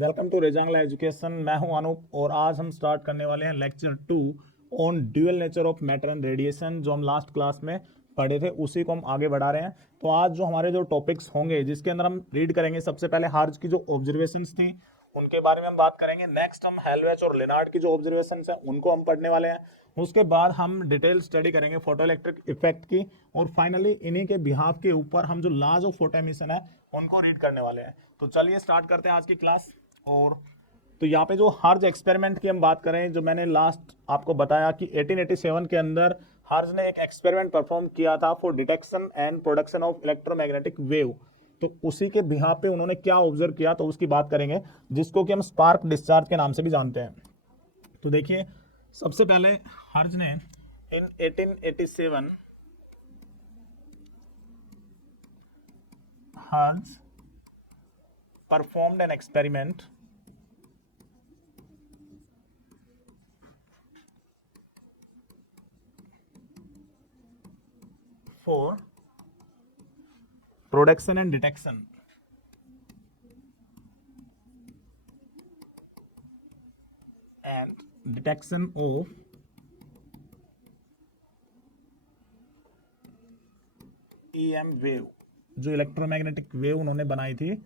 Welcome to Rezang La education. मैं हूं अनूप और आज हम स्टार्ट करने वाले हैं lecture 2 on dual nature of matter and radiation. जो हम लास्ट क्लास में पढ़े थे उसी को हम आगे बढ़ा रहे हैं। तो आज जो हमारे जो टॉपिक्स होंगे जिसके अंदर हम रीड करेंगे, सबसे पहले हार्ज की जो ऑब्जर्वेशंस थी उनके बारे में हम बात करेंगे। नेक्स्ट हम हेलवेच और लेनार्ड की जो ऑब्जर्वेशंस हैं उनको हम पढ़ने वाले हैं। उसके बाद हम डिटेल स्टडी करेंगे फोटो इलेक्ट्रिक इफेक्ट की, और फाइनली इन्हीं के बिहाफ के ऊपर हम जो लॉज ऑफ फोटो एमिशन है उनको रीड करने वाले हैं। तो चलिए स्टार्ट करते हैं आज की क्लास। और तो यहाँ पे जो हार्ज एक्सपेरिमेंट की हम बात करें, जो मैंने लास्ट आपको बताया कि 1887 के अंदर हार्ज ने एक एक्सपेरिमेंट परफॉर्म किया था for detection and production of electromagnetic wave. तो उसी के बिहाफ पे उन्होंने क्या ऑब्जर्व किया तो उसकी बात करेंगे, जिसको कि हम स्पार्क डिस्चार्ज के नाम से भी जानते हैं। तो देखिए, सबसे पहले हार्ज ने इन 1887 hertz performed an experiment for production and detection of EM wave. जो इलेक्ट्रोमैग्नेटिक वेव उन्होंने बनाई थी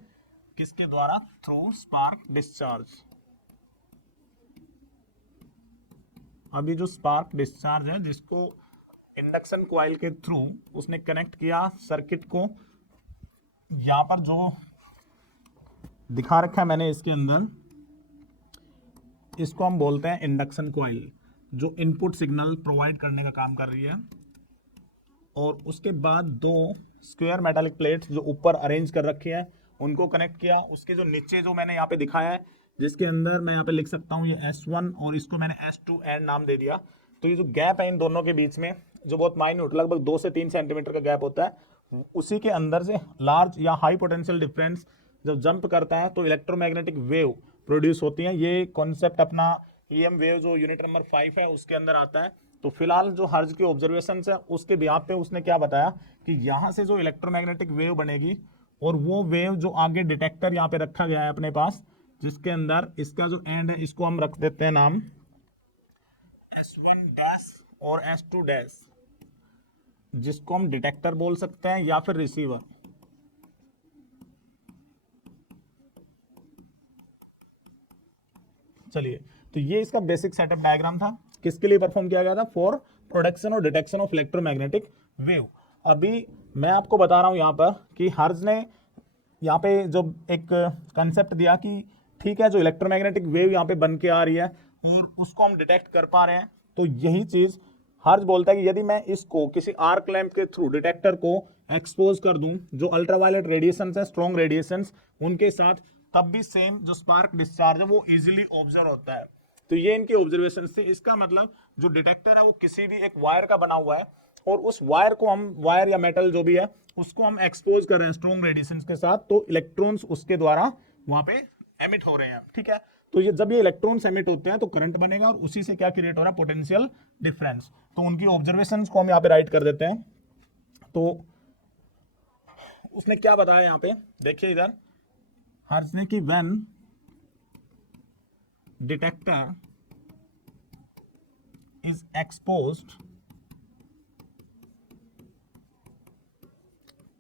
किसके द्वारा? Through spark discharge. अभी जो स्पार्क डिस्चार्ज है जिसको इंडक्शन कॉइल के थ्रू उसने कनेक्ट किया सर्किट को, यहां पर जो दिखा रखा है मैंने इसके अंदर, इसको हम बोलते हैं इंडक्शन कॉइल, जो इनपुट सिग्नल प्रोवाइड करने का काम कर रही है। और उसके बाद दो स्क्वायर मेटालिक प्लेट्स जो ऊपर अरेंज कर रखी है उनको कनेक्ट किया। उसके जो नीचे जो मैंने यहाँ पे दिखाया है, जिसके अंदर मैं यहाँ पे लिख सकता हूँ ये S1 और इसको मैंने S2 एंड नाम दे दिया। तो ये जो गैप है इन दोनों के बीच में, जो बहुत माइन्यूट लगभग 2 से 3 सेंटीमीटर का गैप होता है, उसी के अंदर से लार्ज या हाई पोटेंशियल डिफरेंस जब जंप करता है तो इलेक्ट्रोमैग्नेटिक वेव प्रोड्यूस होती है। ये कॉन्सेप्ट अपना EM वेव जो यूनिट नंबर 5 है उसके अंदर आता है। तो फिलहाल जो हर्ज की ऑब्जर्वेशन है उसके बिहाफ पे उसने क्या बताया कि यहाँ से जो इलेक्ट्रोमैग्नेटिक वेव बनेगी और वो वेव जो आगे डिटेक्टर यहाँ पे रखा गया है अपने पास, जिसके अंदर इसका जो एंड है इसको हम रख देते हैं नाम S1 डैश और S2 डैश, जिसको हम डिटेक्टर बोल सकते हैं या फिर रिसीवर। चलिए, तो ये इसका बेसिक सेटअप डायग्राम था। किसके लिए परफॉर्म किया गया था? फॉर प्रोडक्शन और डिटेक्शन ऑफ इलेक्ट्रोमैग्नेटिक वेव। अभी मैं आपको बता रहा हूं यहाँ पर कि हर्ज ने यहाँ पे जो एक कंसेप्ट दिया कि ठीक है, जो इलेक्ट्रोमैग्नेटिक वेव यहाँ पे बन के आ रही है और उसको हम डिटेक्ट कर पा रहे हैं, तो यही चीज हर्ज बोलता है कि यदि मैं इसको किसी आर्क लैंप के थ्रू डिटेक्टर को एक्सपोज कर दूं, जो अल्ट्रावायलेट रेडिएशन है, स्ट्रॉन्ग रेडिएशन उनके साथ, तब भी सेम जो स्पार्क डिस्चार्ज है वो इजीली ऑब्जर्व होता है। तो ये इनकी ऑब्जर्वेशन थी। इसका मतलब जो डिटेक्टर है वो किसी भी एक वायर का बना हुआ है और उस वायर को हम, वायर या मेटल जो भी है, उसको हम एक्सपोज कर रहे हैं स्ट्रॉन्ग रेडिएशन के साथ, तो इलेक्ट्रॉन्स उसके द्वारा वहां पे एमिट हो रहे हैं। ठीक है, तो ये जब ये इलेक्ट्रॉन्स एमिट होते हैं तो करंट बनेगा और उसी से क्या क्रिएट हो रहा है? Potential difference. तो उनकी ऑब्जर्वेशंस को हम यहाँ पे राइट कर देते हैं। तो उसने क्या बताया यहाँ पे, देखिए इधर हर्ज ने कि when detector is exposed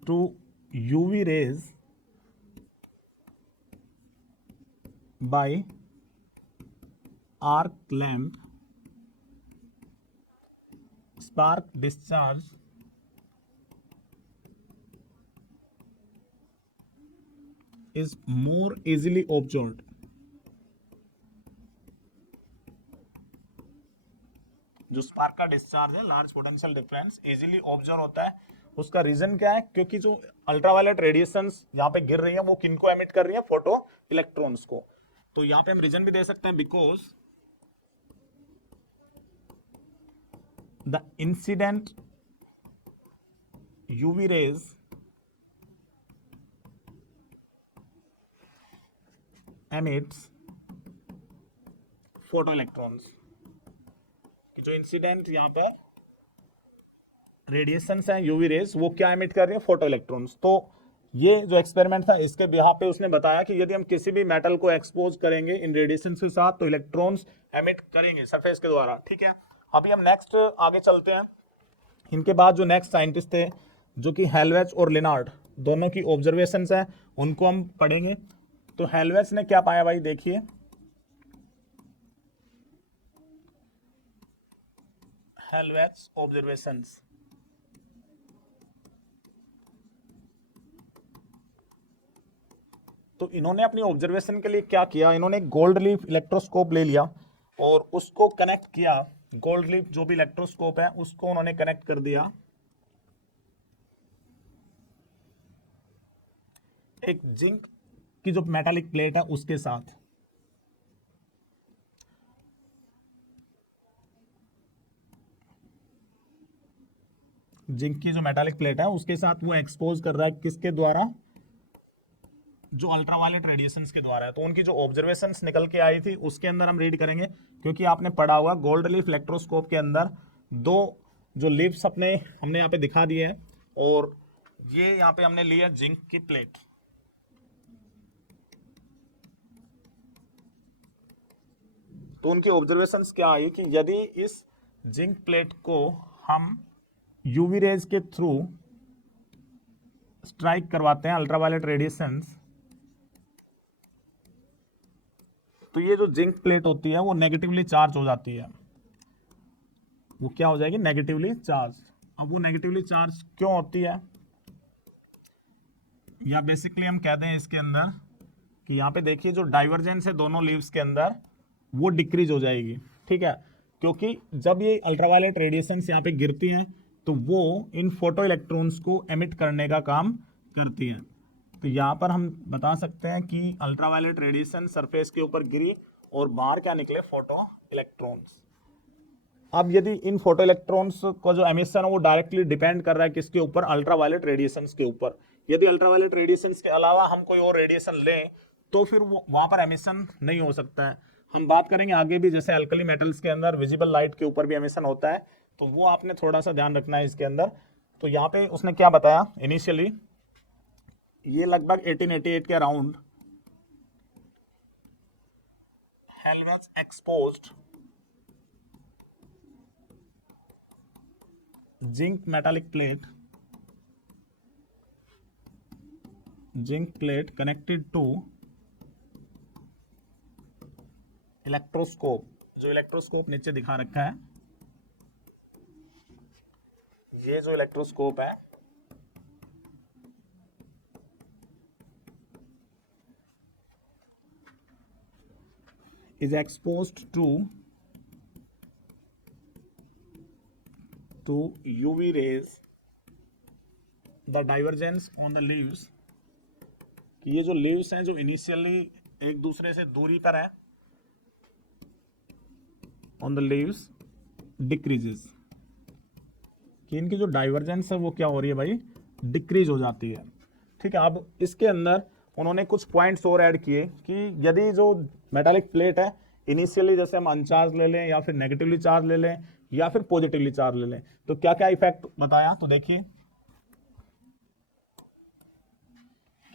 to UV rays by arc lamp, spark discharge is more easily observed। जो स्पार्क का डिस्चार्ज है, large potential difference, easily observe होता है। उसका रीजन क्या है? क्योंकि जो अल्ट्रावायलेट रेडिएशंस यहाँ पे गिर रही है वो किनको एमिट कर रही है? फोटो इलेक्ट्रॉन्स को। तो यहाँ पे हम रीजन भी दे सकते हैं, because the incident UV rays emits photo electrons. जो इंसिडेंट यहाँ पर रेडिएशंस हैं, यूवी रेज, वो क्या एमिट कर रही है? Photo electrons. तो ये जो एक्सपेरिमेंट था इसके बिहार पे उसने बताया कि यदि हम किसी भी मेटल को एक्सपोज करेंगे इन रेडिएशन के साथ तो इलेक्ट्रॉन्स एमिट करेंगे सरफेस के द्वारा। ठीक है, अभी हम नेक्स्ट आगे चलते हैं। इनके बाद जो नेक्स्ट साइंटिस्ट थे जो कि हेलवेच और लिनार्ड, दोनों की ऑब्जर्वेशंस हैं, उनको हम पढ़ेंगे। तो हेलवेच ने क्या पाया भाई, देखिए हेलवेच ऑब्जर्वेशंस। तो इन्होंने अपनी ऑब्जर्वेशन के लिए क्या किया, इन्होंने गोल्ड लीफ इलेक्ट्रोस्कोप ले लिया और उसको कनेक्ट किया। गोल्ड लीफ जो भी इलेक्ट्रोस्कोप है उसको उन्होंने कनेक्ट कर दिया एक जिंक की जो मेटालिक प्लेट है उसके साथ। जिंक की जो मेटालिक प्लेट है उसके साथ वो एक्सपोज कर रहा है, किसके द्वारा, जो अल्ट्रावायलेट रेडिएशंस के द्वारा है। तो उनकी जो ऑब्जर्वेशंस निकल के आई थी उसके अंदर हम रीड करेंगे, क्योंकि आपने पढ़ा हुआ गोल्ड लीफ इलेक्ट्रोस्कोप के अंदर दो जो लीफ्स हमने यहाँ पे दिखा दिए हैं, और ये यहाँ पे हमने लिया जिंक की प्लेट। तो उनकी ऑब्जर्वेशंस क्या आई कि यदि इस जिंक प्लेट को हम यूवी रेज के थ्रू स्ट्राइक करवाते हैं, अल्ट्रावायलेट रेडिएशंस, तो ये जो जिंक प्लेट होती है वो नेगेटिवली चार्ज हो जाती है। वो क्या हो जाएगी, नेगेटिवली चार्ज। अब वो नेगेटिवली चार्ज क्यों होती है, या बेसिकली हम कहते हैं इसके अंदर कि यहाँ पे देखिए जो डाइवर्जेंस है दोनों लीव्स के अंदर वो डिक्रीज हो जाएगी। ठीक है, क्योंकि जब ये अल्ट्रावायलेट रेडिएशंस यहाँ पे गिरती हैं तो वो इन फोटो इलेक्ट्रॉन्स को एमिट करने का काम करती हैं। तो यहाँ पर हम बता सकते हैं कि अल्ट्रावायलेट रेडिएशन सरफेस के ऊपर गिरी और बाहर क्या निकले, फोटो इलेक्ट्रॉन्स। अब यदि इन फोटो इलेक्ट्रॉन्स का जो एमिशन है वो डायरेक्टली डिपेंड कर रहा है किसके ऊपर, अल्ट्रावायलेट रेडिएशंस के ऊपर। यदि अल्ट्रावायलेट रेडिएशंस के अलावा हम कोई और रेडिएशन लें तो फिर वहां पर एमिशन नहीं हो सकता है। हम बात करेंगे आगे भी, जैसे अल्कली मेटल्स के अंदर विजिबल लाइट के ऊपर भी एमिशन होता है, तो वो आपने थोड़ा सा ध्यान रखना है इसके अंदर। तो यहाँ पे उसने क्या बताया इनिशियली, ये लगभग 1888 के around Hallwachs exposed zinc metallic plate, zinc plate connected to electroscope. जो इलेक्ट्रोस्कोप नीचे दिखा रखा है, ये जो इलेक्ट्रोस्कोप है is exposed to UV rays, the divergence on the leaves, कि ये जो लीव्स हैं जो इनिशियली एक दूसरे से दूरी पर है, on the leaves decreases, कि इनकी जो डाइवर्जेंस है वो क्या हो रही है भाई, डिक्रीज हो जाती है। ठीक है, अब इसके अंदर उन्होंने कुछ पॉइंट्स और ऐड किए कि यदि जो मेटालिक प्लेट है इनिशियली जैसे हम अनचार्ज ले लें या फिर नेगेटिवली चार्ज ले लें या फिर पॉजिटिवली चार्ज ले लें, तो क्या क्या इफेक्ट बताया। तो देखिए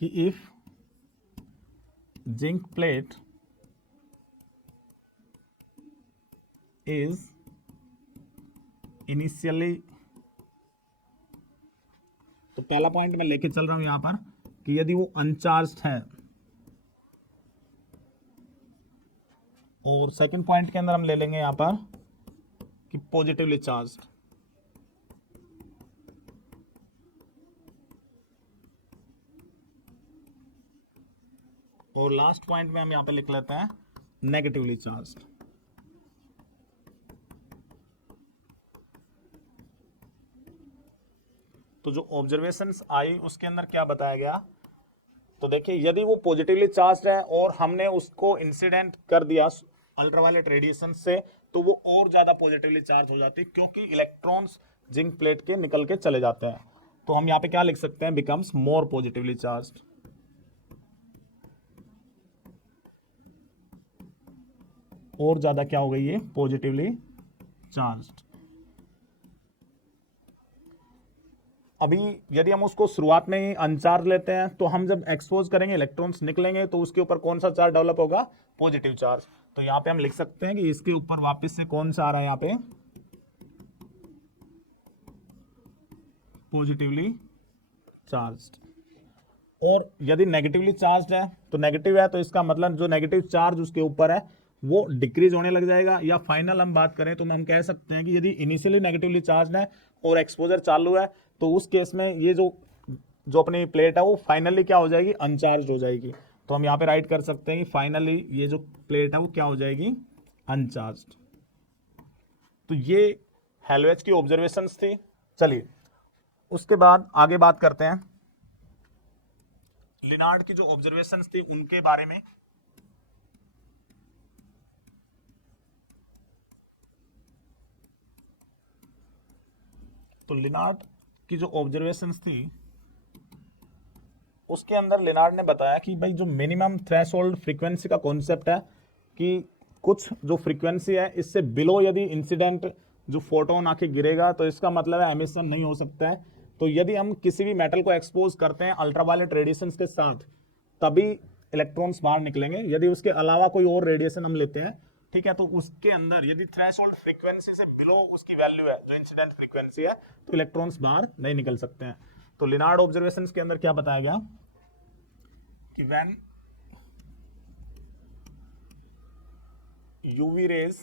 कि if zinc plate is initially, तो पहला पॉइंट मैं लेके चल रहा हूं यहां पर कि यदि वो अनचार्ज्ड है, और सेकंड पॉइंट के अंदर हम ले लेंगे यहां पर कि पॉजिटिवली चार्ज्ड, और लास्ट पॉइंट में हम यहां पे लिख लेते हैं नेगेटिवली चार्ज्ड। तो जो ऑब्जर्वेशंस आई उसके अंदर क्या बताया गया, तो देखिए यदि वो पॉजिटिवली चार्ज्ड है और हमने उसको इंसिडेंट कर दिया अल्ट्रावायलेट रेडिएशन से, तो वो और ज्यादा पॉजिटिवली चार्ज हो जाती है, क्योंकि इलेक्ट्रॉन्स जिंक प्लेट के निकल के चले जाते हैं। तो हम यहाँ पे क्या लिख सकते हैं, बिकम्स मोर पॉजिटिवली चार्ज्ड। और ज्यादा क्या हो गई है, पॉजिटिवली चार्ज्ड। अभी यदि हम उसको शुरुआत में ही अनचार्ज लेते हैं तो हम जब एक्सपोज करेंगे इलेक्ट्रॉन्स निकलेंगे तो उसके ऊपर कौन सा चार्ज डेवलप होगा, पॉजिटिव चार्ज। तो यहाँ पे हम लिख सकते हैं कि इसके ऊपर वापस से कौन सा आ रहा है, यहाँ पे पॉजिटिवली चार्ज। और यदि नेगेटिवली चार्ज है तो नेगेटिव है, तो इसका मतलब जो नेगेटिव चार्ज उसके ऊपर है वो डिक्रीज होने लग जाएगा। या फाइनल हम बात करें तो हम कह सकते हैं कि यदि इनिशियली नेगेटिवली चार्ज है और एक्सपोजर चालू है तो उस केस में ये जो जो अपनी प्लेट है वो फाइनली क्या हो जाएगी, अनचार्ज हो जाएगी। तो हम यहाँ पे राइट कर सकते हैं कि फाइनली ये जो प्लेट है वो क्या हो जाएगी, अनचार्ज। तो ये हेलवेज की ऑब्जर्वेशंस थी। चलिए उसके बाद आगे बात करते हैं लिनार्ड की जो ऑब्जर्वेशंस थी उनके बारे में। तो लिनार्ड की जो ऑब्जर्वेशंस थी उसके अंदर लिनार्ड ने बताया कि भाई जो मिनिमम थ्रेशोल्ड फ्रीक्वेंसी का कॉन्सेप्ट है कि कुछ जो फ्रीक्वेंसी है इससे बिलो यदि इंसिडेंट जो फोटोन आके गिरेगा तो इसका मतलब है एमिशन नहीं हो सकता है। तो यदि हम किसी भी मेटल को एक्सपोज करते हैं अल्ट्रावायलेट रेडिएशंस के साथ तभी इलेक्ट्रॉन्स बाहर निकलेंगे। यदि उसके अलावा कोई और रेडिएशन हम लेते हैं, ठीक है, तो उसके अंदर यदि थ्रेशोल्ड फ्रीक्वेंसी से बिलो उसकी वैल्यू है जो इंसिडेंट फ्रीक्वेंसी है तो इलेक्ट्रॉन्स बाहर नहीं निकल सकते हैं। तो लिनार्ड ऑब्जर्वेशंस के अंदर क्या बताया गया कि when UV rays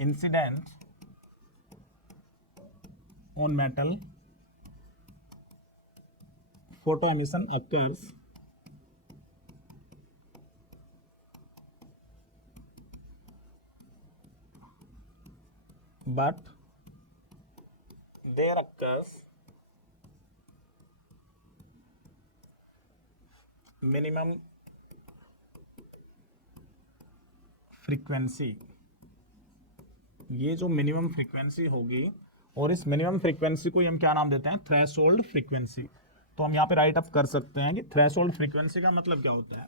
incident on metal photo emission occurs but there occurs minimum frequency। ये जो मिनिमम फ्रीक्वेंसी होगी और इस मिनिमम फ्रीक्वेंसी को हम क्या नाम देते हैं, थ्रेशोल्ड फ्रीक्वेंसी। तो हम यहाँ पे राइट अप कर सकते हैं कि थ्रेशोल्ड फ्रीक्वेंसी का मतलब क्या होता है,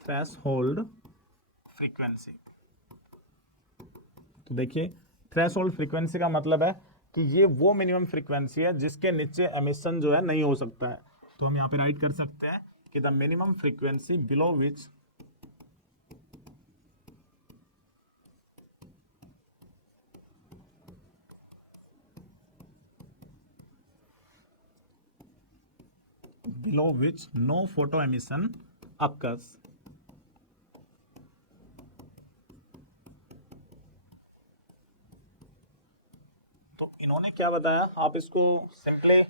थ्रेशोल्ड फ्रीक्वेंसी। तो देखिए थ्रेशोल्ड फ्रीक्वेंसी का मतलब है कि ये वो मिनिमम फ्रीक्वेंसी है जिसके नीचे एमिशन जो है नहीं हो सकता है। तो हम यहाँ पे राइट कर सकते हैं कि the minimum frequency below which no photo emission occurs। तो इन्होंने क्या बताया, आप इसको सिंपली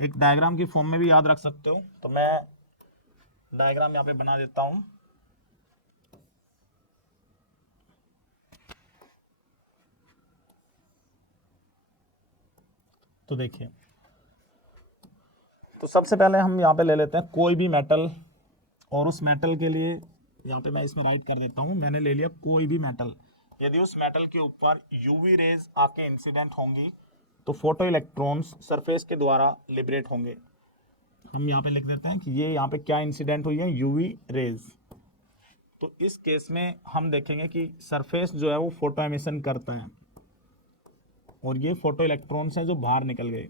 एक डायग्राम की फॉर्म में भी याद रख सकते हो। तो मैं डायग्राम यहाँ पे बना देता हूं। तो देखिए, तो सबसे पहले हम यहाँ पे ले लेते हैं कोई भी मेटल और उस मेटल के लिए यहाँ पे मैं इसमें राइट कर देता हूँ, मैंने ले लिया कोई भी मेटल। यदि उस मेटल के ऊपर यूवी रेज आके इंसिडेंट होंगी तो फोटो इलेक्ट्रॉन्स सरफेस के द्वारा लिबरेट होंगे। हम यहाँ पे लिख देते हैं कि ये यहाँ पे क्या इंसिडेंट हुई है, यूवी रेज। तो इस केस में हम देखेंगे कि सरफेस जो है वो फोटो एमिशन करता है और ये फोटो इलेक्ट्रॉन्स हैं जो बाहर निकल गए।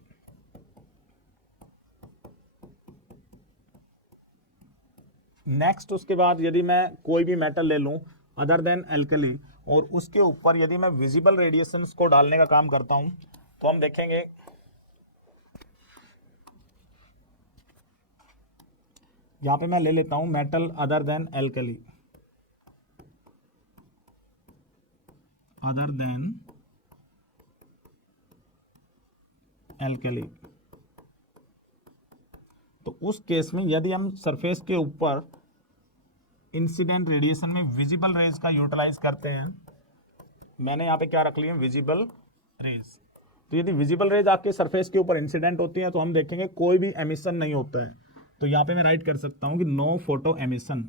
नेक्स्ट उसके बाद यदि मैं कोई भी मेटल ले लूं अदर देन एल्कली और उसके ऊपर यदि मैं विजिबल रेडिएशंस को डालने का काम करता हूं तो हम देखेंगे यहां पे मैं ले लेता हूं metal other than alkali, other than alkali. तो उस केस में यदि हम सरफेस के ऊपर इंसिडेंट रेडिएशन में विजिबल रेज का यूटिलाइज करते हैं, मैंने यहाँ पे क्या रख लिया, विजिबल रेज। तो यदि विजिबल रेज आपके सरफेस के ऊपर इंसिडेंट होती है तो हम देखेंगे कोई भी एमिशन नहीं होता है। तो यहाँ पे मैं राइट कर सकता हूँ कि नो फोटो एमिशन।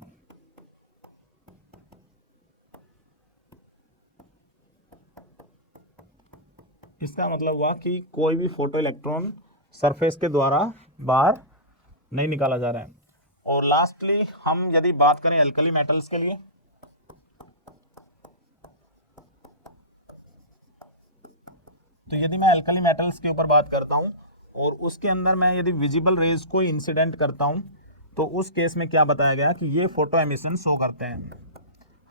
इसका मतलब हुआ कि कोई भी फोटो इलेक्ट्रॉन सरफेस के द्वारा बाहर नहीं निकाला जा रहा है। और लास्टली हम यदि बात करें एल्कली मेटल्स के लिए, तो यदि मैं एल्कली मेटल्स के ऊपर बात करता हूँ और उसके अंदर मैं यदि विजिबल रेज को इंसिडेंट करता हूँ, तो उस केस में क्या बताया गया कि ये फोटो एमिशन शो करते हैं।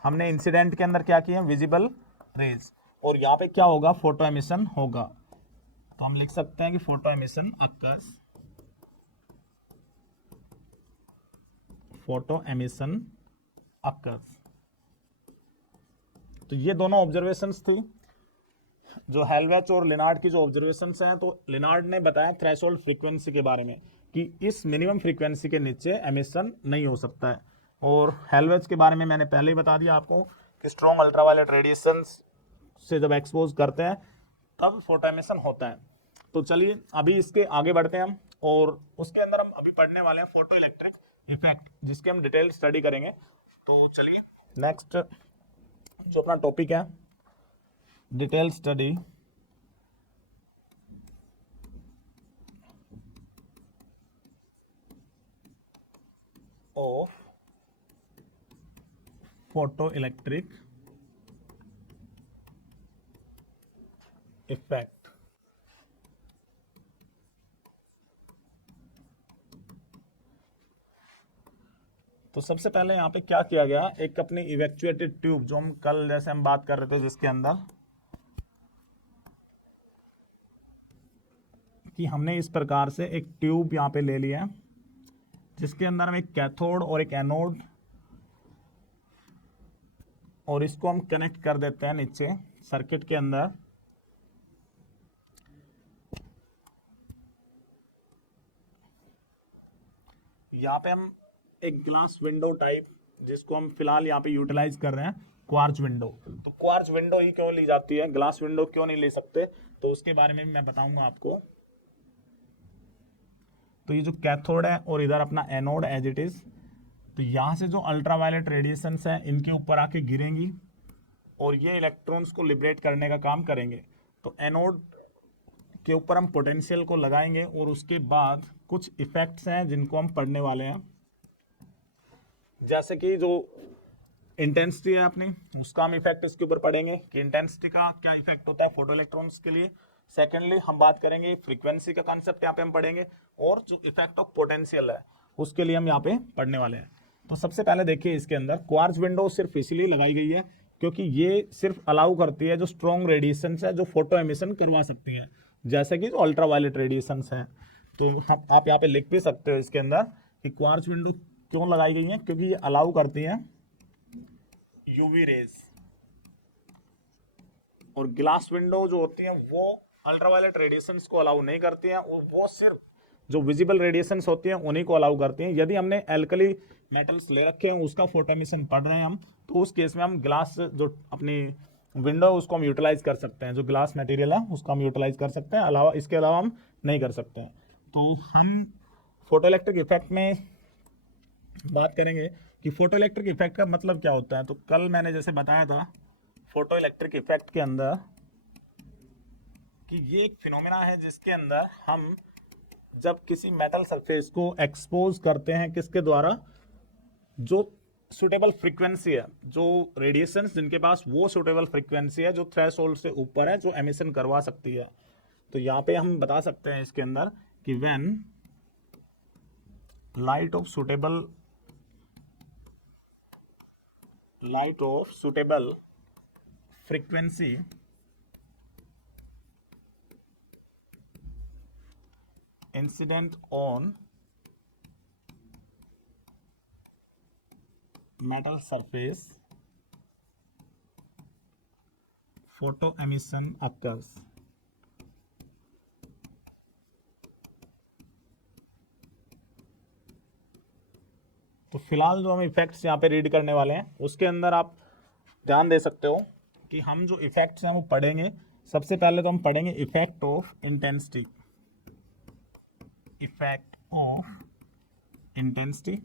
हमने इंसिडेंट के अंदर क्या किया, विजिबल रेज, और यहाँ पे क्या होगा, फोटो एमिशन होगा। तो हम लिख सकते हैं कि photo emission occurs, photo emission occurs. तो ये दोनों ऑब्जर्वेशंस थी जो हेलवेच और लिनार्ड की जो ऑब्जर्वेशंस हैं। तो लिनार्ड ने बताया थ्रेशोल्ड फ्रीक्वेंसी के बारे में कि इस मिनिमम फ्रीक्वेंसी के नीचे एमिशन नहीं हो सकता है, और हेलवेच के बारे में मैंने पहले ही बता दिया आपको कि स्ट्रॉन्ग अल्ट्रावायलेट रेडिएशन से जब एक्सपोज करते हैं तब फोटो एमिशन होता है। तो चलिए अभी इसके आगे बढ़ते हैं हम, और उसके अंदर हम अभी पढ़ने वाले हैं फोटो इलेक्ट्रिक इफेक्ट, जिसके हम डिटेल स्टडी करेंगे। तो चलिए नेक्स्ट जो अपना टॉपिक है, detail study of photo electric effect. तो सबसे पहले यहाँ पे क्या किया गया, एक अपनी इवैक्यूएटेड ट्यूब जो हम कल जैसे हम बात कर रहे थे, जिसके अंदर कि हमने इस प्रकार से एक ट्यूब यहाँ पे ले लिया, जिसके अंदर हम एक कैथोड और एक एनोड, और इसको हम कनेक्ट कर देते हैं नीचे सर्किट के अंदर। यहाँ पे हम एक ग्लास विंडो टाइप, जिसको हम फिलहाल यहाँ पे यूटिलाइज कर रहे हैं, क्वार्ट्ज विंडो। तो क्वार्ट्ज विंडो ही क्यों ली जाती है, ग्लास विंडो क्यों नहीं ले सकते, तो उसके बारे में मैं बताऊंगा आपको। तो ये जो कैथोड है और इधर अपना एनोड एज इट इज, तो यहाँ से जो अल्ट्रावायलेट रेडिएशंस हैं इनके ऊपर आके गिरेंगी और ये इलेक्ट्रॉन्स को लिबरेट करने का काम करेंगे। तो एनोड के ऊपर हम पोटेंशियल को लगाएंगे, और उसके बाद कुछ इफेक्ट्स हैं जिनको हम पढ़ने वाले हैं, जैसे कि जो इंटेंसिटी है अपनी, उसका हम इफेक्ट इसके ऊपर पढ़ेंगे कि इंटेंसिटी का क्या इफेक्ट होता है फोटो इलेक्ट्रॉन्स के लिए। सेकेंडली हम बात करेंगे फ्रीक्वेंसी का कॉन्सेप्ट यहाँ पे हम पढ़ेंगे, और जो इफेक्ट ऑफ पोटेंशियल है उसके लिए हम यहाँ पे पढ़ने वाले हैं। तो सबसे पहले देखिए, इसके अंदर क्वार्ट्ज विंडो सिर्फ इसीलिए लगाई गई है क्योंकि ये सिर्फ अलाउ करती है जो स्ट्रॉन्ग रेडिएशन है जो फोटो एमिशन करवा सकती है, जैसे कि जो अल्ट्रावायलेट रेडिएशन है। तो आप यहाँ पे लिख भी सकते हो इसके अंदर कि क्वार्ट्ज विंडो क्यों लगाई गई है, क्योंकि ये अलाउ करती है यूवी रेज, और ग्लास विंडो जो होती हैं वो अल्ट्रावायलेट रेडिएशंस को अलाउ नहीं करती हैं, और वो सिर्फ जो विजिबल रेडिएशंस होती हैं उन्हीं को अलाउ करती हैं। यदि हमने एल्कली मेटल्स ले रखे हैं, उसका फोटो एमिशन पढ़ रहे हैं हम, तो उस केस में हम ग्लास जो अपनी विंडो उसको हम यूटिलाइज कर सकते हैं, जो ग्लास मटेरियल है उसको हम यूटिलाइज कर सकते हैं, अलावा इसके अलावा हम नहीं कर सकते हैं। तो हम फोटो इलेक्ट्रिक इफेक्ट में बात करेंगे कि फोटो इलेक्ट्रिक इफेक्ट का मतलब क्या होता है। तो कल मैंने जैसे बताया था फोटो इलेक्ट्रिक इफेक्ट के अंदर कि ये एक फिनोमेना है जिसके अंदर हम जब किसी मेटल सरफेस को एक्सपोज करते हैं किसके द्वारा, जो सुटेबल फ्रीक्वेंसी है, जो रेडिएशंस जिनके पास वो सुटेबल फ्रीक्वेंसी है जो थ्रेशोल्ड से ऊपर है, जो एमिशन करवा सकती है। तो यहाँ पे हम बता सकते हैं इसके अंदर कि when light of suitable frequency incident on metal surface, photo emission occurs। तो फिलहाल जो हम इफेक्ट्स यहाँ पे रीड करने वाले हैं उसके अंदर आप ध्यान दे सकते हो कि हम जो इफेक्ट्स हैं वो पढ़ेंगे। सबसे पहले तो हम पढ़ेंगे effect of intensity, effect of intensity.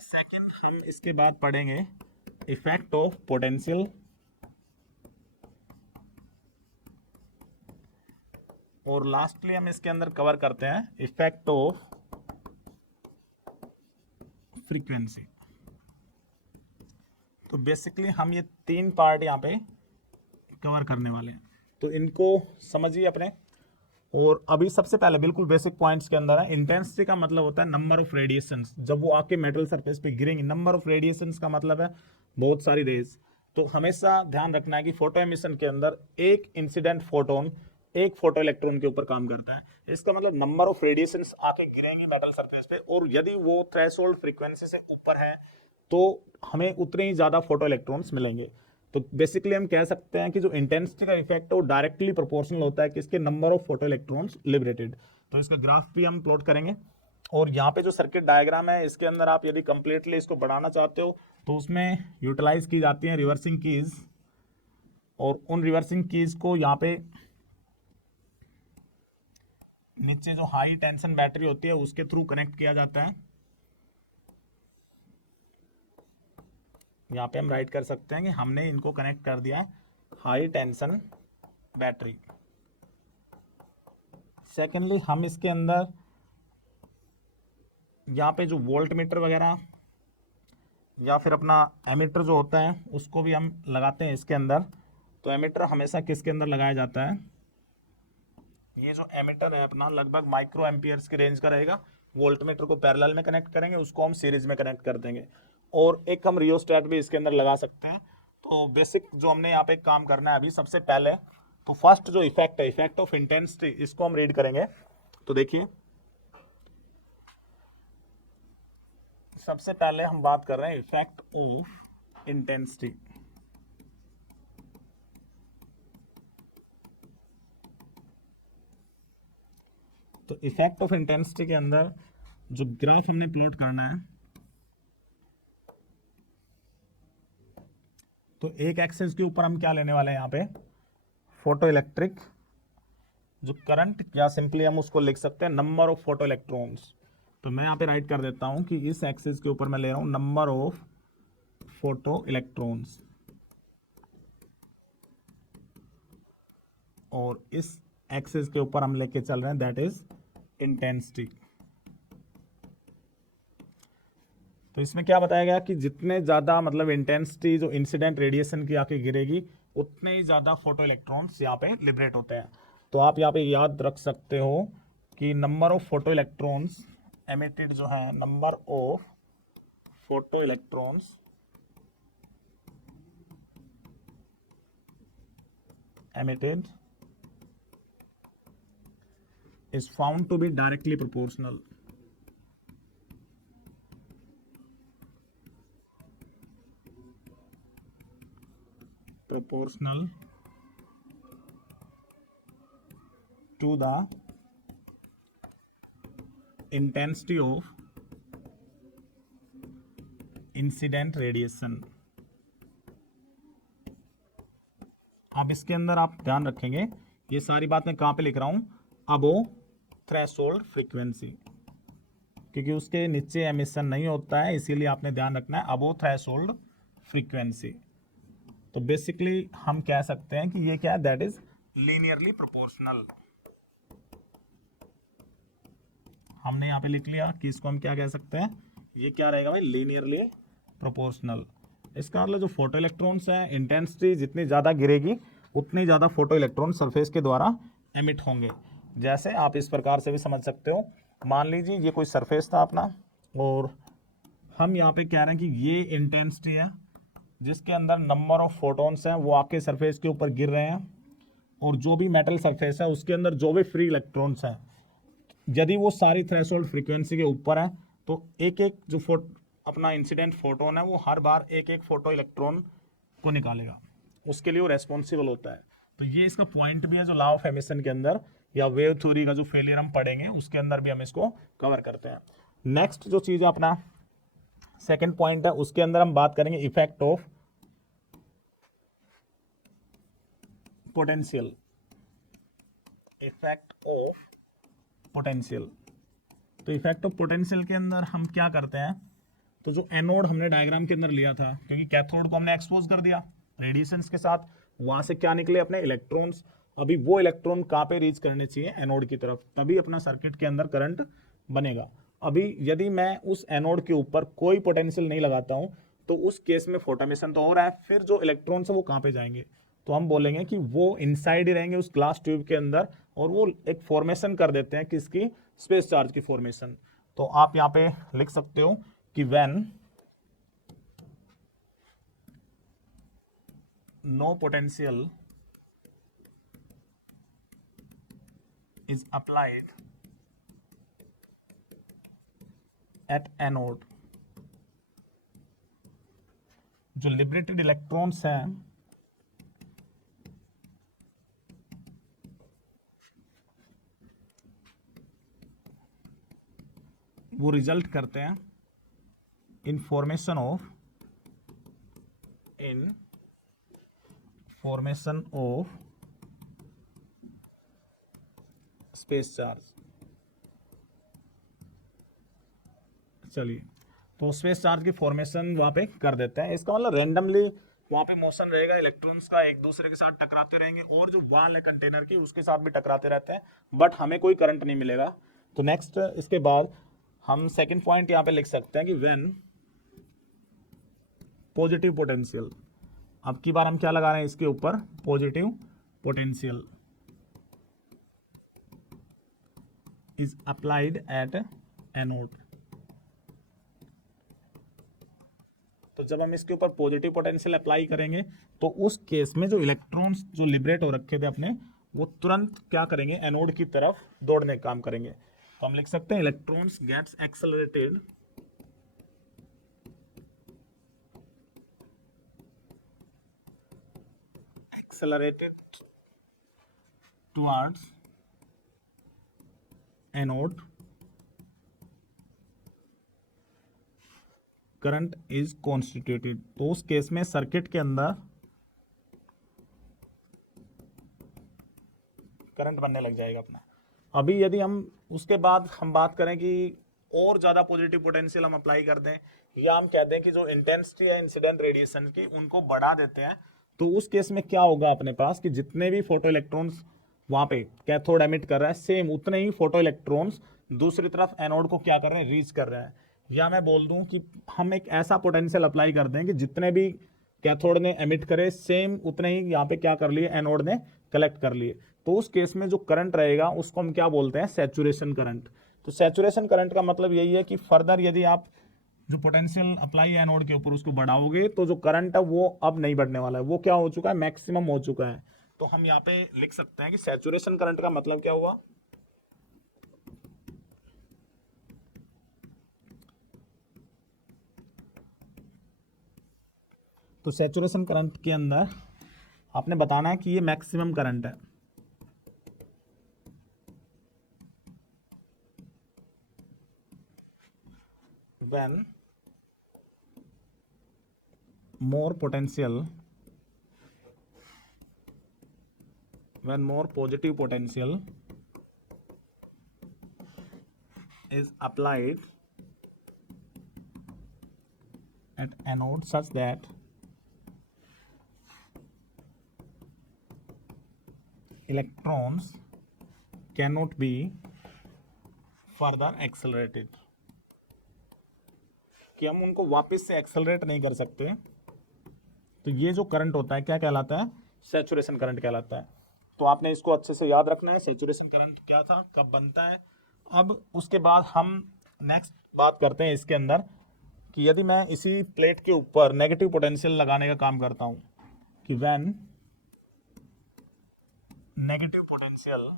Second हम इसके बाद पढ़ेंगे इफेक्ट ऑफ पोटेंशियल, और लास्टली हम इसके अंदर कवर करते हैं इफेक्ट ऑफ फ्रीक्वेंसी। तो बेसिकली हम ये तीन पार्ट यहाँ पे कवर करने वाले हैं। तो इनको समझिए अपने। और अभी सबसे पहले बिल्कुल बेसिक पॉइंट्स के अंदर है, इंटेंसिटी का मतलब होता है नंबर ऑफ रेडिएशंस, जब वो आके मेटल सरफेस पे गिरेंगे। नंबर ऑफ रेडिएशंस का मतलब है बहुत सारी रेज। तो हमेशा ध्यान रखना है कि फोटो एमिशन के अंदर एक इंसिडेंट फोटोन एक फोटो इलेक्ट्रॉन के ऊपर काम करता है। इसका मतलब नंबर ऑफ रेडिएशंस आके गिरेंगे मेटल सरफेस पे, और यदि वो थ्रेशोल्ड फ्रीक्वेंसी से ऊपर है तो हमें उतने ही ज्यादा फोटो इलेक्ट्रॉन्स मिलेंगे। तो बेसिकली हम कह सकते हैं कि जो इंटेंसिटी का इफेक्ट है वो डायरेक्टली प्रोपोर्शनल होता है किसके, number of photo electrons liberated. तो इसका ग्राफ भी हम प्लॉट करेंगे। और यहाँ पे जो सर्किट डायग्राम है इसके अंदर आप यदि कंप्लीटली इसको बढ़ाना चाहते हो तो उसमें यूटिलाइज की जाती है रिवर्सिंग कीज, और उन रिवर्सिंग कीज को यहाँ पे नीचे जो हाई टेंशन बैटरी होती है उसके थ्रू कनेक्ट किया जाता है। यहाँ पे हम राइट कर सकते हैं कि हमने इनको कनेक्ट कर दिया हाई टेंशन बैटरी। सेकेंडली हम इसके अंदर यहाँ पे जो वोल्ट मीटर वगैरह या फिर अपना एमीटर जो होता है उसको भी हम लगाते हैं इसके अंदर। तो एमीटर हमेशा किसके अंदर लगाया जाता है, ये जो एमीटर है अपना लगभग माइक्रो एम्पियर्स की रेंज का रहेगा। वोल्ट मीटर को पैरेलल में कनेक्ट करेंगे, उसको हम सीरीज में कनेक्ट कर देंगे, और एक हम रियोस्टेट भी इसके अंदर लगा सकते हैं। तो बेसिक जो हमने यहाँ पे काम करना है अभी सबसे पहले, तो फर्स्ट जो इफेक्ट है, इफेक्ट ऑफ इंटेंसिटी, इसको हम रीड करेंगे। तो देखिए सबसे पहले हम बात कर रहे हैं इफेक्ट ऑफ इंटेंसिटी। तो इफेक्ट ऑफ इंटेंसिटी के अंदर जो ग्राफ हमने प्लॉट करना है, तो एक एक्सिस के ऊपर हम क्या लेने वाले हैं यहाँ पे, फोटो इलेक्ट्रिक जो करंट, या सिंपली हम उसको लिख सकते हैं नंबर ऑफ फोटो इलेक्ट्रॉन्स। तो मैं यहाँ पे राइट कर देता हूँ कि इस एक्सिस के ऊपर मैं ले रहा हूँ नंबर ऑफ फोटो इलेक्ट्रॉन्स, और इस एक्सिस के ऊपर हम लेके चल रहे हैं दैट इज इंटेंसिटी। तो इसमें क्या बताया गया कि जितने ज़्यादा मतलब इंटेंसिटी जो इंसिडेंट रेडिएशन की आके गिरेगी उतने ही ज़्यादा फोटो इलेक्ट्रॉन्स यहाँ पे लिबरेट होते हैं। तो आप यहाँ पे याद रख सकते हो कि number of photo electrons emitted जो है, number of photo electrons emitted is found to be directly proportional to the intensity of incident radiation। अब इसके अंदर आप ध्यान रखेंगे, ये सारी बात मैं कहाँ पे लिख रहा हूँ, अबो थ्रेशोल्ड फ्रीक्वेंसी, क्योंकि उसके नीचे एमिशन नहीं होता है, इसीलिए आपने ध्यान रखना है अबो थ्रेशोल्ड फ्रीक्वेंसी। तो बेसिकली हम कह सकते हैं कि ये क्या है, दैट इज लीनियरली प्रोपोर्शनल। हमने यहाँ पे लिख लिया कि इसको हम क्या कह सकते हैं, ये क्या रहेगा भाई, लीनियरली प्रोपोर्शनल। इसका मतलब जो फोटो इलेक्ट्रॉन्स हैं, इंटेंसिटी जितनी ज़्यादा गिरेगी उतनी ज़्यादा फोटो इलेक्ट्रॉन सरफेस के द्वारा एमिट होंगे। जैसे आप इस प्रकार से भी समझ सकते हो, मान लीजिए ये कोई सरफेस था अपना, और हम यहाँ पे कह रहे हैं कि ये इंटेंसिटी है जिसके अंदर नंबर ऑफ फोटोन्स हैं वो आपके सरफेस के ऊपर गिर रहे हैं, और जो भी मेटल सरफेस है उसके अंदर जो भी फ्री इलेक्ट्रॉन्स हैं यदि वो सारी थ्रेशोल्ड फ्रीक्वेंसी के ऊपर है तो एक एक जो अपना इंसिडेंट फोटोन है वो हर बार एक एक फोटो इलेक्ट्रॉन को निकालेगा, उसके लिए वो रेस्पॉन्सिबल होता है। तो ये इसका पॉइंट भी है जो लॉ ऑफ एमिशन के अंदर या वेव थ्योरी का जो फेलियर हम पढ़ेंगे उसके अंदर भी हम इसको कवर करते हैं। नेक्स्ट जो चीज़ अपना सेकेंड पॉइंट है उसके अंदर हम बात करेंगे effect of potential. Effect of potential, तो इफेक्ट ऑफ पोटेंशियल के अंदर हम क्या करते हैं, तो जो एनोड हमने डायग्राम के अंदर लिया था, क्योंकि कैथोड को हमने एक्सपोज कर दिया रेडिएशंस के साथ, वहां से क्या निकले अपने इलेक्ट्रॉन्स। अभी वो इलेक्ट्रॉन कहाँ पे रीच करने चाहिए, एनोड की तरफ, तभी अपना सर्किट के अंदर करंट बनेगा। अभी यदि मैं उस एनोड के ऊपर कोई पोटेंशियल नहीं लगाता हूँ तो उस केस में फोटो एमिशन तो हो रहा है, फिर जो इलेक्ट्रॉन्स है वो कहाँ पे जाएंगे, तो हम बोलेंगे कि वो इनसाइड ही रहेंगे उस ग्लास ट्यूब के अंदर, और वो एक फॉर्मेशन कर देते हैं किसकी, स्पेस चार्ज की फॉर्मेशन। तो आप यहाँ पे लिख सकते हो कि when no potential is applied at anode, जो लिबरेटेड इलेक्ट्रॉन्स हैं वो रिजल्ट करते हैं in formation of space charge. चलिए, तो स्पेस चार्ज की फॉर्मेशन वहां पे कर देते हैं। इसका मतलब रेंडमली वहां पे मोशन रहेगा, इलेक्ट्रॉन्स का एक दूसरे के साथ टकराते रहेंगे, और जो वाल है कंटेनर की उसके साथ भी टकराते रहते हैं, बट हमें कोई करंट नहीं मिलेगा। तो नेक्स्ट इसके बाद हम सेकंड पॉइंट यहाँ पे लिख सकते हैं कि व्हेन पॉजिटिव पोटेंशियल, अब की बार हम क्या लगा रहे हैं इसके ऊपर, positive potential is applied at anode. तो जब हम इसके ऊपर पॉजिटिव पोटेंशियल अप्लाई करेंगे तो उस केस में जो इलेक्ट्रॉन्स जो लिबरेट हो रखे थे अपने, वो तुरंत क्या करेंगे, एनोड की तरफ दौड़ने का काम करेंगे। तो हम लिख सकते हैं electrons gets accelerated towards anode, current is constituted. तो उस केस में सर्किट के अंदर करंट बनने लग जाएगा अपना। अभी यदि हम उसके बाद हम बात करें कि और ज़्यादा पॉजिटिव पोटेंशियल हम अप्लाई कर दें, या हम कहते हैं कि जो इंटेंसिटी है इंसिडेंट रेडिएशन की उनको बढ़ा देते हैं, तो उस केस में क्या होगा अपने पास कि जितने भी फोटो इलेक्ट्रॉन्स वहाँ पे कैथोड एमिट कर रहा है, सेम उतने ही फोटो इलेक्ट्रॉन्स दूसरी तरफ एनोड को क्या कर रहे हैं, रीच कर रहे हैं। या मैं बोल दूं कि हम एक ऐसा पोटेंशियल अप्लाई कर दें कि जितने भी कैथोड ने एमिट करे, सेम उतने ही यहाँ पे क्या कर लिए, एनोड ने कलेक्ट कर लिए। तो उस केस में जो करंट रहेगा उसको हम क्या बोलते हैं, सैचुरेशन करंट। तो सैचुरेशन करंट का मतलब यही है कि फर्दर यदि आप जो पोटेंशियल अप्लाई है एनोड के ऊपर उसको बढ़ाओगे, तो जो करंट है वो अब नहीं बढ़ने वाला है, वो क्या हो चुका है, मैक्सिमम हो चुका है। तो हम यहाँ पे लिख सकते हैं कि सैचुरेशन करंट का मतलब क्या हुआ, तो सैचुरेशन करंट के अंदर आपने बताना है कि ये मैक्सिमम करंट है। When more positive potential is applied at anode such that electrons cannot be further accelerated, कि हम उनको वापस से एक्सेलरेट नहीं कर सकते, तो ये जो करंट होता है क्या कहलाता है, सैचुरेशन करंट कहलाता है। तो आपने इसको अच्छे से याद रखना है, सैचुरेशन करंट क्या था, कब बनता है। अब उसके बाद हम नेक्स्ट बात करते हैं इसके अंदर कि यदि मैं इसी प्लेट के ऊपर नेगेटिव पोटेंशियल लगाने का काम करता हूं, कि when negative potential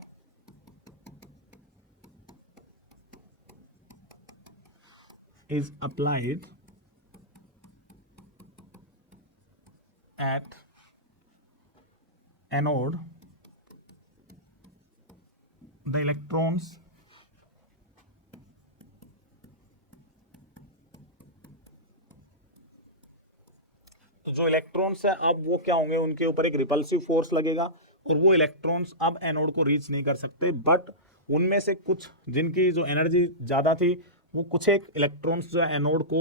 is applied at anode, the electrons तो जो इलेक्ट्रॉन्स है अब वो क्या होंगे, उनके ऊपर एक रिपल्सिव फोर्स लगेगा और वो इलेक्ट्रॉन्स अब एनोड को रीच नहीं कर सकते, बट उनमें से कुछ जिनकी जो एनर्जी ज़्यादा थी वो कुछ एक इलेक्ट्रॉन्स जो है एनोड को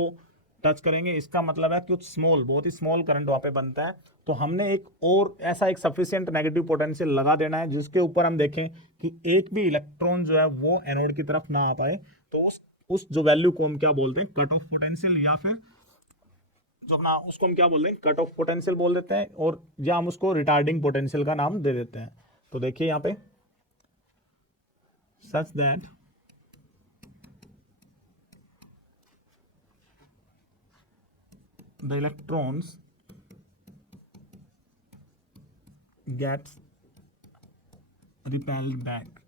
टच करेंगे। इसका मतलब है कुछ स्मॉल, बहुत ही स्मॉल करंट वहाँ पे बनता है। तो हमने एक और ऐसा एक सफिशिएंट नेगेटिव पोटेंशियल लगा देना है जिसके ऊपर हम देखें कि एक भी इलेक्ट्रॉन जो है वो एनोड की तरफ ना आ पाए। तो उस जो वैल्यू को हम क्या बोलते हैं, कट ऑफ पोटेंशियल या फिर जो अपना उसको हम क्या बोल दें, कट ऑफ पोटेंशियल बोल देते हैं, और या हम उसको रिटार्डिंग पोटेंशियल का नाम दे देते हैं। तो देखिए यहाँ पे such that the electrons gets repelled back.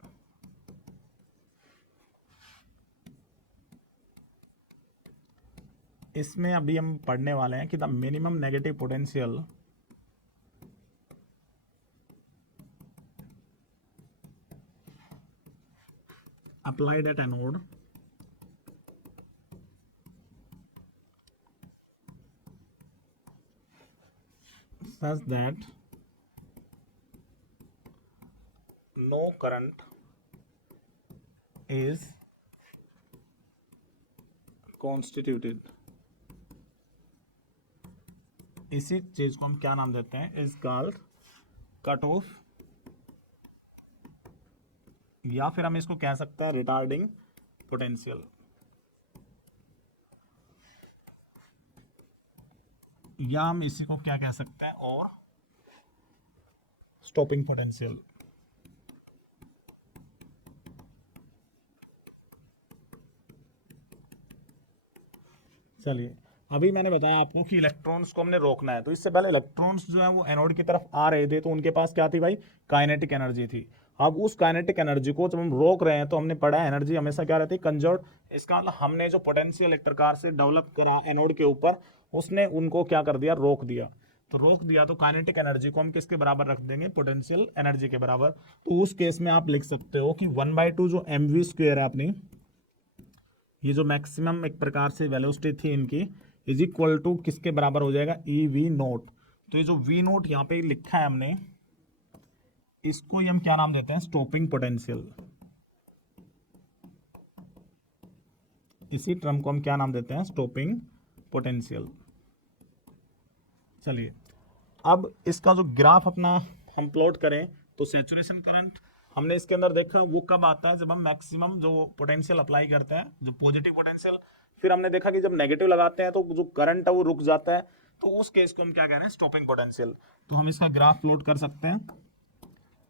इसमें अभी हम पढ़ने वाले हैं कि the minimum negative potential applied at anode such that no current is constituted। इसी चीज को हम क्या नाम देते हैं, इज कॉल्ड कट ऑफ, या फिर हम इसको कह सकते हैं रिटार्डिंग पोटेंशियल, या हम इसी को क्या कह सकते हैं, और स्टॉपिंग पोटेंशियल। चलिए अभी मैंने बताया आपको कि इलेक्ट्रॉन्स को हमने रोकना है, तो इससे पहले इलेक्ट्रॉन्स जो है वो एनोड की तरफ आ रहे थे, तो उनके पास क्या थी भाई, काइनेटिक एनर्जी थी। अब उस काइनेटिक एनर्जी को जब हम रोक रहे हैं तो हमने पढ़ा एनर्जी हमेशा क्या रहती है, कंजर्व। इसका मतलब हमने जो पोटेंशियल एक प्रकार से डेवलप करा एनोड के ऊपर, उसने उनको क्या कर दिया, रोक दिया। तो रोक दिया तो काइनेटिक एनर्जी को हम किसके बराबर रख देंगे, पोटेंशियल एनर्जी के बराबर। तो उस केस में आप लिख सकते हो कि 1/2 जो mv² है अपनी, ये जो मैक्सिमम एक प्रकार से वेलोसिटी थी इनकी, इज इक्वल टू किसके बराबर हो जाएगा, EV0। तो ये जो V0 यहाँ पे लिखा है हमने, इसको ही हम क्या नाम देते हैं, स्टॉपिंग पोटेंशियल। इसी टर्म को हम क्या नाम देते हैं, स्टॉपिंग पोटेंशियल। चलिए अब इसका जो ग्राफ अपना हम प्लॉट करें, तो सैचुरेशन करंट हमने इसके अंदर देखा वो कब आता है, जब हम मैक्सिमम जो पोटेंशियल अप्लाई करते हैं, जो पॉजिटिव पोटेंशियल। फिर हमने देखा कि जब नेगेटिव लगाते हैं तो जो करंट है वो रुक जाता है, तो उस केस को हम क्या कह रहे हैं, स्टॉपिंग पोटेंशियल। तो हम इसका ग्राफ प्लॉट कर सकते हैं।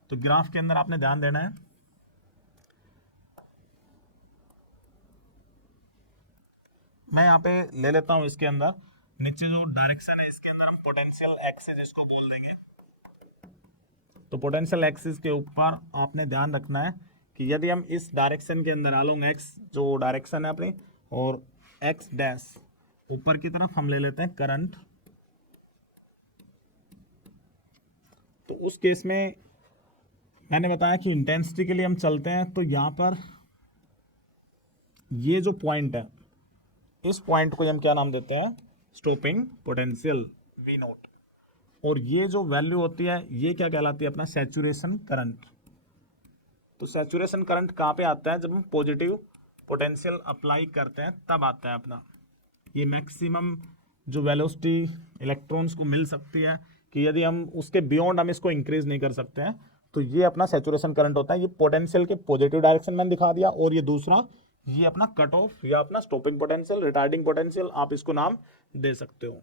तो ग्राफ के अंदर आपने ध्यान देना है, मैं यहाँ पे ले लेता हूं इसके अंदर, नीचे जो डायरेक्शन है इसके अंदर हम पोटेंशियल एक्सिस इसको बोल देंगे। तो पोटेंशियल एक्सिस के ऊपर आपने ध्यान रखना है कि यदि हम इस डायरेक्शन के अंदर अलोंग एक्स जो डायरेक्शन है अपनी, और एक्स डैश ऊपर की तरफ हम ले लेते हैं करंट, तो उस केस में मैंने बताया कि इंटेंसिटी के लिए हम चलते हैं। तो यहां पर ये जो पॉइंट है, इस पॉइंट को हम क्या नाम देते हैं, स्टॉपिंग पोटेंशियल V0। और ये जो वैल्यू होती है ये क्या कहलाती है, अपना सैचुरेशन करंट। तो सैचुरेशन करंट कहाँ पे आता है, जब हम पॉजिटिव पोटेंशियल अप्लाई करते हैं तब आता है अपना। ये मैक्सिमम जो वेलोसिटी इलेक्ट्रॉन्स को मिल सकती है, कि यदि हम उसके बियॉन्ड हम इसको इंक्रीज नहीं कर सकते हैं, तो ये अपना सैचुरेशन करंट होता है। ये पोटेंशियल के पॉजिटिव डायरेक्शन में दिखा दिया, और ये दूसरा ये अपना कट ऑफ या अपना स्टॉपिंग पोटेंशियल, रिटार्डिंग पोटेंशियल, आप इसको नाम दे सकते हो।